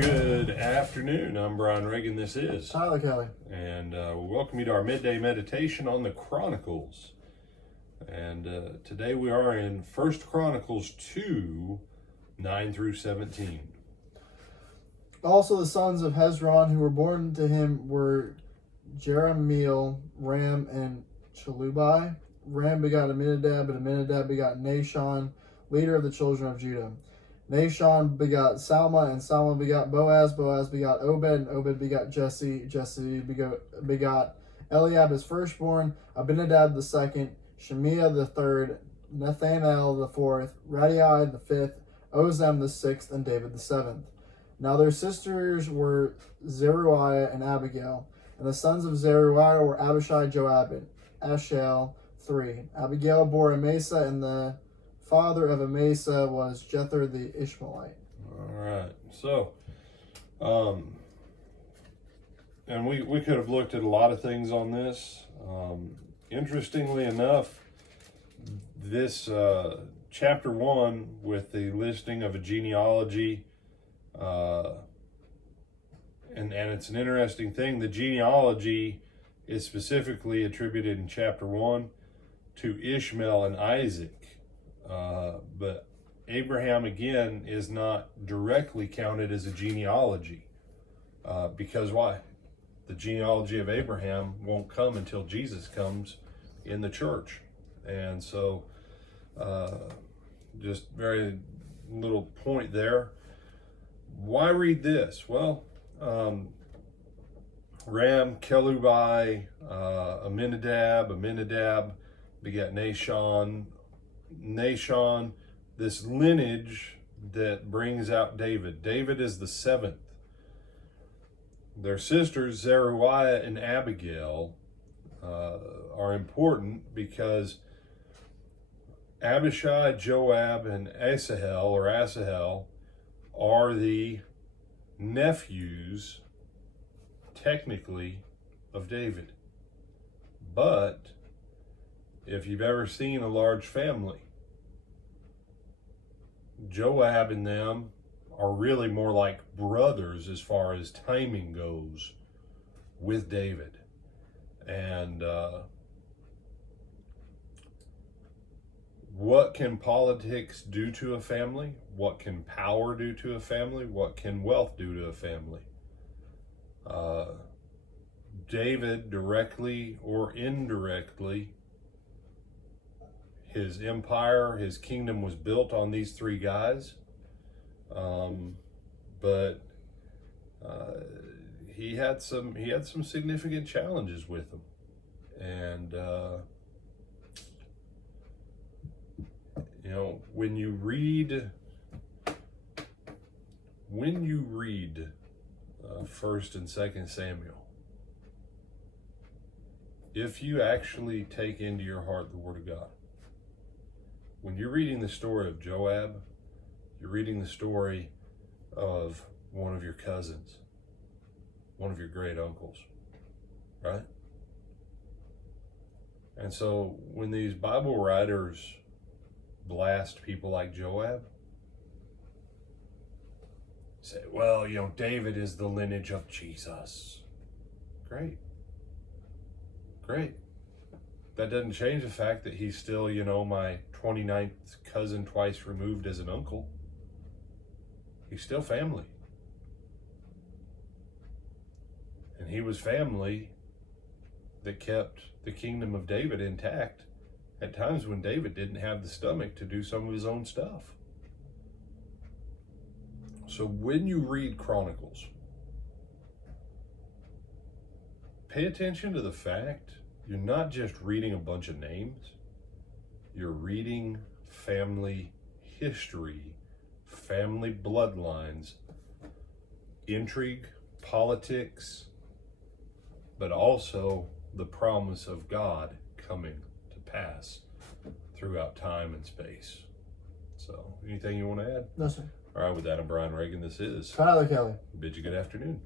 Good afternoon. I'm Brian Reagan. This is Tyler Kelly. And we welcome you to our midday meditation on the Chronicles. And today we are in 1 Chronicles 2, 9 through 17. Also the sons of Hezron who were born to him were Jerahmeel, Ram, and Chelubai. Ram begot Aminadab, and Aminadab begot Nahshon, leader of the children of Judah. Nahshon begot Salma, and Salma begot Boaz. Boaz begot Obed, and Obed begot Jesse. Jesse begot Eliab his firstborn, Abinadab the second, Shemiah the third, Nethanel the fourth, Radai the fifth, Ozem the sixth, and David the seventh. Now their sisters were Zeruiah and Abigail, and the sons of Zeruiah were Abishai, Joab, and Asahel, 3. Abigail bore Amasa, and the father of Amasa was Jether the Ishmaelite. All right. So, and we could have looked at a lot of things on this. Interestingly enough, this chapter 1 with the listing of a genealogy, and it's an interesting thing. The genealogy is specifically attributed in chapter 1 to Ishmael and Isaac. But Abraham, again, is not directly counted as a genealogy. Because why? The genealogy of Abraham won't come until Jesus comes in the church. And so, just very little point there. Why read this? Well, Ram, Chelubai, Aminadab begat Nahshon, this lineage that brings out David. David is the seventh. Their sisters, Zeruiah and Abigail, are important because Abishai, Joab, and Asahel are the nephews, technically, of David. But if you've ever seen a large family, Joab and them are really more like brothers as far as timing goes with David. And what can politics do to a family? What can power do to a family? What can wealth do to a family? David, directly or indirectly, his empire, his kingdom was built on these three guys. But he had some significant challenges with them. And when you read 1st and 2nd Samuel, if you actually take into your heart the Word of God, when you're reading the story of Joab, you're reading the story of one of your cousins, one of your great uncles, right? And so when these Bible writers blast people like Joab, say, well, David is the lineage of Jesus. Great. That doesn't change the fact that he's still, my 29th cousin twice removed as an uncle. He's still family. And he was family that kept the kingdom of David intact at times when David didn't have the stomach to do some of his own stuff. So when you read Chronicles, pay attention to the fact you're not just reading a bunch of names, you're reading family history, family bloodlines, intrigue, politics, but also the promise of God coming to pass throughout time and space. So, anything you want to add? No, sir. All right, with that, I'm Brian Reagan. This is Tyler Kelly. Bid you good afternoon.